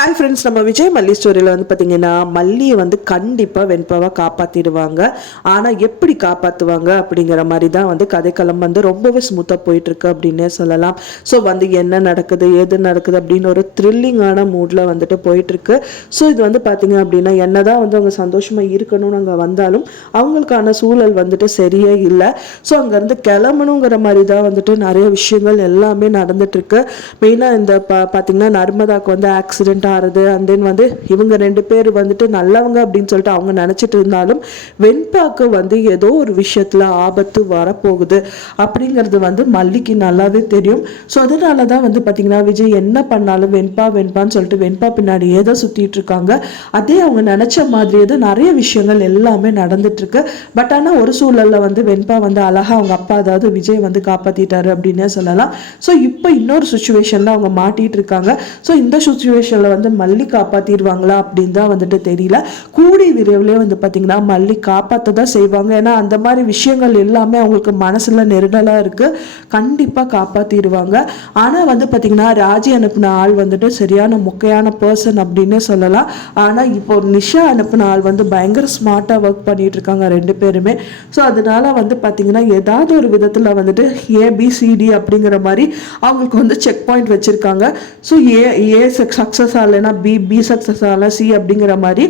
Hi friends, நம்ம விஜய் மல்லி ஸ்டோரியில் வந்து பார்த்தீங்கன்னா மல்லியை வந்து கண்டிப்பாக வெண்பாவாக காப்பாற்றிடுவாங்க. ஆனால் எப்படி காப்பாற்றுவாங்க அப்படிங்கிற மாதிரி தான் வந்து கதைக்களம் வந்து ரொம்பவே ஸ்மூத்தாக போயிட்டுருக்கு அப்படின்னே சொல்லலாம். ஸோ வந்து என்ன நடக்குது எது நடக்குது அப்படின்னு ஒரு த்ரில்லிங்கான மூடில் வந்துட்டு போயிட்டுருக்கு. ஸோ இது வந்து பார்த்தீங்க அப்படின்னா என்ன தான் வந்து அவங்க சந்தோஷமாக இருக்கணும்னு அங்கே வந்தாலும் அவங்களுக்கான சூழல் வந்துட்டு சரியே இல்லை. ஸோ அங்கேருந்து கிளம்பணுங்கிற மாதிரி தான் வந்துட்டு நிறைய விஷயங்கள் எல்லாமே நடந்துட்டுருக்கு. மெயினாக இந்த பார்த்தீங்கன்னா நர்மதாவுக்கு வந்து ஆக்சிடென்ட் ஆறுது. அண்ட் தென் வந்து இவங்க 2 பேர் வந்துட்டு நல்லவங்க அப்படின்னு சொல்லிட்டு அவங்க நினைச்சிட்டு இருந்தாலும் வெண்பாக்கு வந்து ஏதோ ஒரு விஷயத்துல ஆபத்து வரப்போகுது அப்படிங்கிறது வந்து மல்லிக்கு நல்லாவே தெரியும். ஸோ அதனால தான் வந்து பார்த்தீங்கன்னா விஜய் என்ன பண்ணாலும் வெண்பான்னு சொல்லிட்டு வெண்பா பின்னாடி ஏதோ சுத்திட்டு இருக்காங்க. அதே அவங்க நினைச்ச மாதிரியே தான் நிறைய விஷயங்கள் எல்லாமே நடந்துட்டு இருக்கு. பட் ஆனால் ஒரு சூழல்ல வந்து வெண்பா வந்து அழகா அவங்க அப்பா அதாவது விஜய் வந்து காப்பாத்திட்டாரு அப்படின்னே சொல்லலாம். ஸோ இப்போ இன்னொரு சுச்சுவேஷன்ல அவங்க மாட்டிட்டு இருக்காங்க. ஸோ இந்த சுச்சுவேஷன்ல வந்து மல்லி காப்பாத்திடுவாங்களா அப்படின்னு தான் வந்துட்டு தெரியல. கூடிய விரைவிலே வந்து பார்த்தீங்கன்னா மல்லி காப்பாற்ற தான் செய்வாங்க. ஏன்னா அந்த மாதிரி விஷயங்கள் எல்லாமே அவங்களுக்கு மனசுல நெருடலா இருக்கு. கண்டிப்பா காப்பாத்திடுவாங்க. ஆனா வந்து பார்த்தீங்கன்னா ராஜி அனுப்பின ஆள் வந்துட்டு சரியான மொக்கையான பர்சன் அப்படின்னு சொல்லலாம். ஆனா இப்போ நிஷா அனுப்பின ஆள் வந்து பயங்கர ஸ்மார்ட்டா ஒர்க் பண்ணிட்டு இருக்காங்க 2 பேருமே. ஸோ அதனால வந்து பார்த்தீங்கன்னா ஏதாவது ஒரு விதத்துல வந்துட்டு ABCD அப்படிங்கிற மாதிரி அவங்களுக்கு வந்து செக் பாயிண்ட் வச்சிருக்காங்க. ஸோ ஏ சக்ஸஸ் ஆகலைன்னா பி சக்ஸஸ் ஆகல சி அப்படிங்கிற மாதிரி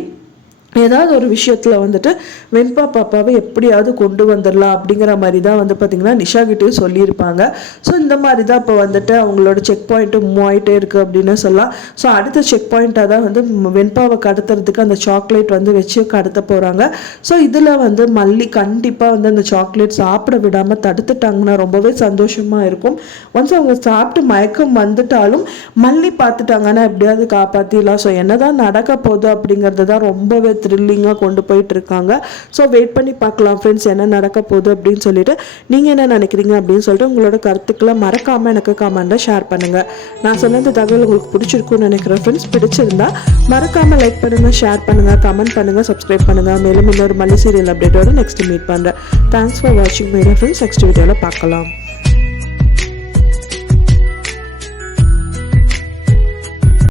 ஏதாவது ஒரு விஷயத்துல வந்துட்டு வெண்பா பாப்பாவை எப்படியாவது கொண்டு வந்துடலாம் அப்படிங்கிற மாதிரி தான் வந்து பார்த்தீங்கன்னா நிஷா கிட்டேயும் சொல்லியிருப்பாங்க. ஸோ இந்த மாதிரி தான் இப்போ வந்துட்டு அவங்களோட செக் பாயிண்ட்டு மூவ் ஆகிட்டே இருக்குது அப்படின்னு சொல்லலாம். ஸோ அடுத்த செக் பாயிண்ட்டாக தான் வந்து வெண்பாவை கடத்துறதுக்கு அந்த சாக்லேட் வந்து வச்சு கடத்த போகிறாங்க. ஸோ இதில் வந்து மல்லி கண்டிப்பாக வந்து அந்த சாக்லேட் சாப்பிட விடாமல் தடுத்துட்டாங்கன்னா ரொம்பவே சந்தோஷமாக இருக்கும். ஒன்ஸ் அவங்க சாப்பிட்டு மயக்கம் வந்துட்டாலும் மல்லி பார்த்துட்டாங்கன்னா எப்படியாவது காப்பாற்றிடலாம். ஸோ என்னதான் நடக்க போகுது அப்படிங்கிறது தான் ரொம்பவே த்ரில்லிங்காக கொண்டு போயிட்டு இருக்காங்க. ஸோ வெயிட் பண்ணி பார்க்கலாம் ஃப்ரெண்ட்ஸ் என்ன நடக்க போகுது அப்படின்னு சொல்லிட்டு. நீங்கள் என்ன நினைக்கிறீங்க அப்படின்னு சொல்லிட்டு உங்களோட கருத்துக்களை மறக்காமல் எனக்கு கமெண்ட்டில் ஷேர் பண்ணுங்கள். நான் சொன்ன இந்த தகவல் உங்களுக்கு பிடிச்சிருக்குன்னு நினைக்கிறேன் ஃப்ரெண்ட்ஸ். பிடிச்சிருந்தா மறக்காமல் லைக் பண்ணுங்கள், ஷேர் பண்ணுங்கள், கமெண்ட் பண்ணுங்கள், சப்ஸ்கிரைப் பண்ணுங்கள். மேலும் இன்னொரு மல்லி சீரியல் அப்டேட்டோட நெக்ஸ்ட் மீட் பண்ணுறேன். தேங்க்ஸ் ஃபார் வாட்சிங் மீடியா ஃப்ரெண்ட்ஸ். நெக்ஸ்ட் வீடியோவில் பார்க்கலாம்.